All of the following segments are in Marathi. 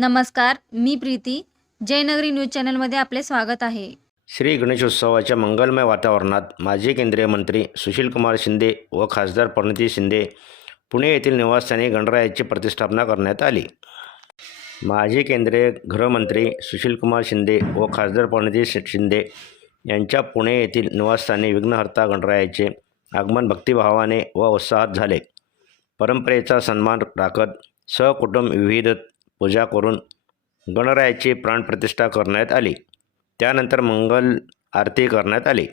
नमस्कार मी प्रीती. जयनगरी न्यूज चॅनलमध्ये आपले स्वागत आहे. श्री गणेशोत्सवाच्या मंगलमय वातावरणात माजी केंद्रीय मंत्री सुशीलकुमार शिंदे व खासदार प्रणिती शिंदे पुणे येथील निवासस्थानी गणरायाची प्रतिष्ठापना करण्यात आली. माजी केंद्रीय गृहमंत्री सुशीलकुमार शिंदे व खासदार प्रणिती शिंदे यांच्या पुणे येथील निवासस्थानी विघ्नहर्ता गणरायाचे आगमन भक्तिभावाने व उत्साहात झाले. परंपरेचा सन्मान राखत सहकुटुंब विविध पूजा करून गणरायाची प्राणप्रतिष्ठा करण्यात आली. त्यानंतर मंगल आरती करण्यात आली.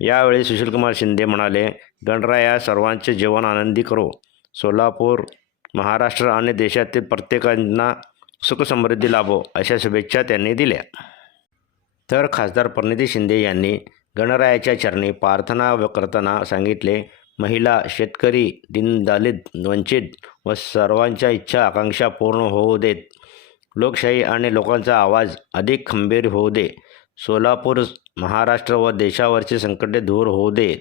यावेळी सुशीलकुमार शिंदे म्हणाले गणराया सर्वांचे जीवन आनंदी करो. सोलापूर महाराष्ट्र आणि देशातील प्रत्येकांना सुखसमृद्धी लाभो अशा शुभेच्छा त्यांनी दिल्या. तर खासदार परिणिती शिंदे यांनी गणरायाच्या चरणी प्रार्थना करताना सांगितले. महिला शेतकरी दीनदलित वंचित व सर्वांच्या इच्छा आकांक्षा पूर्ण होऊ देत. लोकशाही आणि लोकांचा आवाज अधिक खंबीर होऊ दे. सोलापूर महाराष्ट्र व देशावरची संकटे दूर होऊ दे.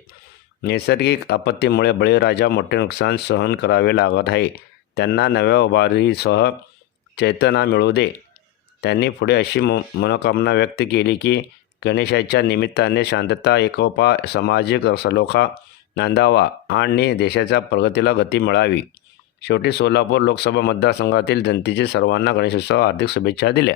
नैसर्गिक आपत्तीमुळे बळीराजा मोठे नुकसान सहन करावे लागत आहे. त्यांना नव्या उभारीसह चैतना मिळू दे. त्यांनी पुढे अशी म मनोकामना व्यक्त केली की गणेशाच्या निमित्ताने शांतता एकोपा सामाजिक सलोखा नांदावा आणि देशाच्या प्रगतीला गती मिळावी. शेवटी सोलापूर लोकसभा मतदारसंघातील जनतेचे सर्वांना गणेशोत्सव हार्दिक शुभेच्छा दिल्या.